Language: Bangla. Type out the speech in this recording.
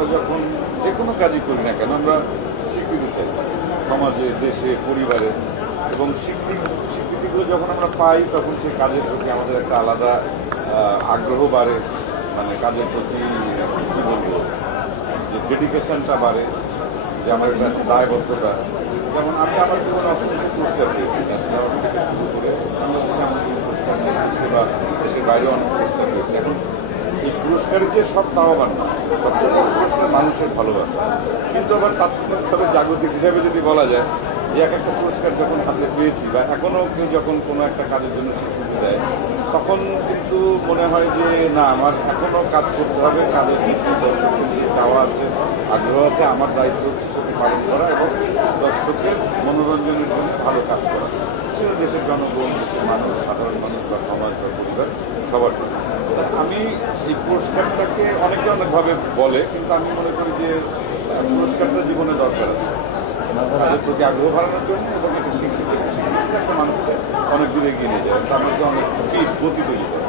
আমরা যখন যে কোনো কাজই করি না কেন আমরা স্বীকৃতি চাই সমাজে, দেশে, পরিবারে। এবং স্বীকৃতিগুলো যখন আমরা পাই তখন সেই কাজের প্রতি আমাদের একটা আলাদা আগ্রহ বাড়ে, মানে কাজের প্রতি কী বলবো, যে ডেডিকেশনটা বাড়ে, যে আমার একটা দায়বদ্ধতা। যেমন আমি আমার জীবনে অসংখ্য পুরস্কার পেয়েছি, ন্যাশনাল অ্যাওয়ার্ড থেকে শুরু করে বাংলাদেশে আমার কোনো পুরস্কার নেই, দেশে বা দেশের বাইরেও অনেক পুরস্কার পেয়েছি। এখন এই পুরস্কারের যে সব তাওয়াবান না, সবচেয়ে বড় পুরস্কার মানুষের ভালোবাসা। কিন্তু আবার তাৎক্ষণিকভাবে জাগতিক হিসাবে যদি বলা যায় যে এক একটা পুরস্কার যখন হাতে পেয়েছি বা এখনও কেউ যখন কোনো একটা কাজের জন্য স্বীকৃতি দেয়, তখন কিন্তু মনে হয় যে না, আমার এখনও কাজ করতে হবে, কাজের প্রতি দর্শকের যে চাওয়া আছে, আগ্রহ আছে, আমার দায়িত্ব হচ্ছে সেটি পালন করা এবং দর্শকের মনোরঞ্জনের জন্য ভালো কাজ করা, সেটা দেশের জনগণ, দেশের মানুষ, সাধারণ মানুষ বা সমাজ বা পরিবার সবার জন্য। আমি এই পুরস্কারটাকে অনেকে অনেকভাবে বলে, কিন্তু আমি মনে করি যে পুরস্কারটা জীবনে দরকার আছে কাজের প্রতি আগ্রহ বাড়ানোর জন্য এবং একটা স্বীকৃতি একটা মানুষকে অনেক দূরে এগিয়ে নিয়ে যায়, এটা আমাকে অনেক স্পিড, গতি তৈরি করে।